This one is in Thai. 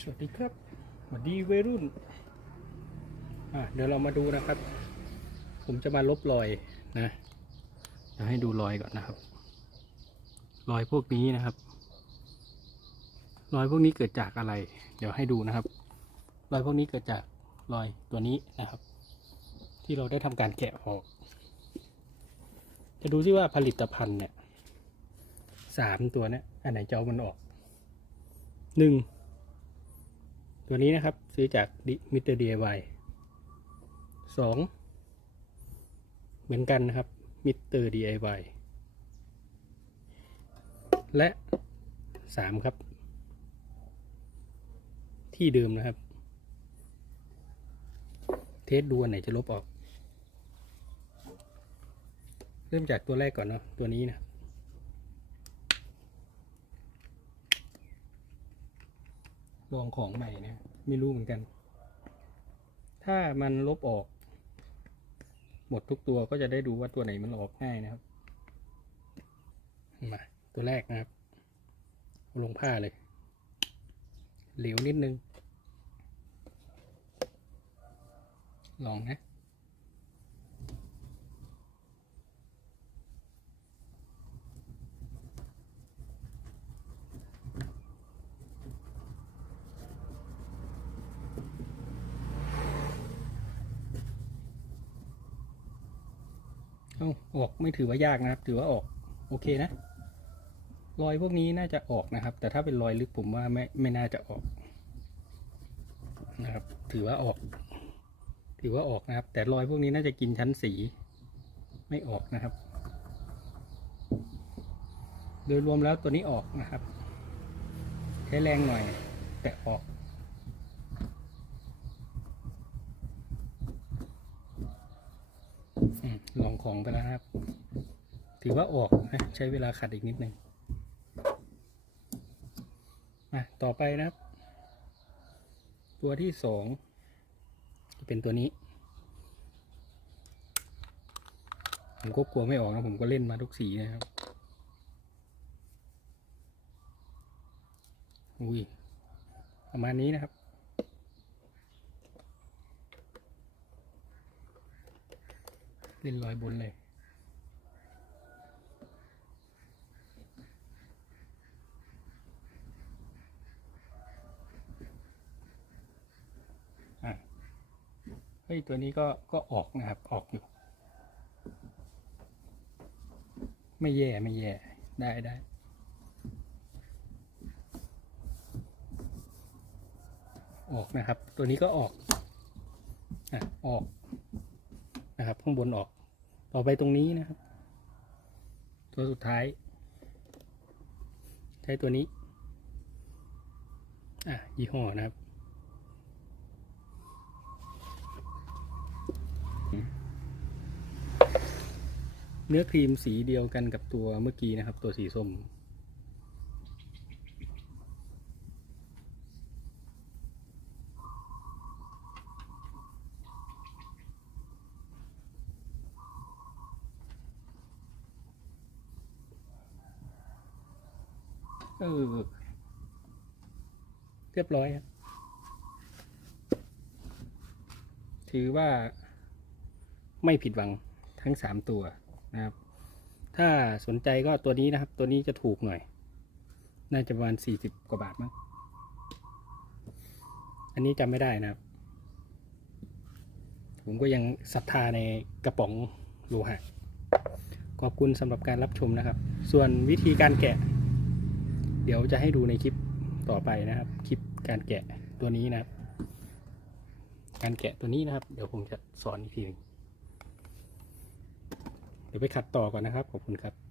สวัสดีครับสวัสดีวัยรุ่นอะเดี๋ยวเรามาดูนะครับ ผมจะมาลบรอยนะจะให้ดูรอยก่อนนะครับ รอยพวกนี้นะครับ รอยพวกนี้เกิดจากอะไร เดี๋ยวให้ดูนะครับ รอยพวกนี้เกิดจากรอยตัวนี้นะครับ ที่เราได้ทำการแกะออก จะดูที่ว่าผลิตภัณฑ์เนี่ยสามตัวเนี้ยอันไหนจะเอามันออกหนึ่ง ตัวนี้นะครับซื้อจากมิเตอร์ DIY สองเหมือนกันนะครับมิเตอร์ DIY และสามครับ ที่เดิมนะครับ เทสดูอันไหนจะลบออก เริ่มจากตัวแรกก่อนเนาะตัวนี้นะ ลองของใหม่นะไม่รู้เหมือนกัน ถ้ามันลบออก หมดทุกตัวก็จะได้ดูว่าตัวไหนมันออกง่ายนะครับมาตัวแรกนะครับ ลงผ้าเลย เหลวนิดนึง ลองนะ เอาออกไม่ถือว่ายากนะครับ ถือว่าออกโอเคนะ รอยพวกนี้น่าจะออกนะครับ แต่ถ้าเป็นรอยลึกผมว่าไม่ไม่น่าจะออกนะครับ ถือว่าออก ถือว่าออกนะครับ แต่รอยพวกนี้น่าจะกินชั้นสี ไม่ออกนะครับ โดยรวมแล้วตัวนี้ออกนะครับ ใช้แรงหน่อยแต่ออก อืม ลองของไปแล้วนะครับ ถือว่าออกนะใช้เวลาขัดอีกนิดหนึ่งมาต่อไปนะครับ ตัวที่สองจะเป็นตัวนี้ ผมก็กลัวไม่ออกนะ ผมก็เล่นมาทุกสีนะครับ อุ้ยประมาณนี้นะครับ เล่นรอยบนเลยอะเฮ้ย ตัวนี้ก็ก็ออกนะครับ ออกอยู่ ไม่แย่ไม่แย่ ได้ได้ออกนะครับ ตัวนี้ก็ออกอะออก นะครับ ข้างบนออก ต่อไปตรงนี้นะครับ ตัวสุดท้าย ใช้ตัวนี้ อะยี่ห้อนะครับเนื้อครีมสีเดียวกันกับตัวเมื่อกี้นะครับ ตัวสีส้ม เออ เรียบร้อยครับถือว่าไม่ผิดหวังทั้งสามตัวนะครับ ถ้าสนใจก็ตัวนี้นะครับ ตัวนี้จะถูกหน่อย น่าจะประมาณสี่สิบกว่าบาทมั้ง อันนี้จำไม่ได้นะครับ ผมก็ยังศรัทธาในกระป๋องโลหะ ขอบคุณสำหรับการรับชมนะครับ ส่วนวิธีการแกะ เดี๋ยวจะให้ดูในคลิปต่อไปนะครับ คลิปการแกะตัวนี้นะครับ การแกะตัวนี้นะครับ เดี๋ยวผมจะสอนอีกทีหนึ่งเดี๋ยวไปขัดต่อก่อนนะครับ ขอบคุณครับ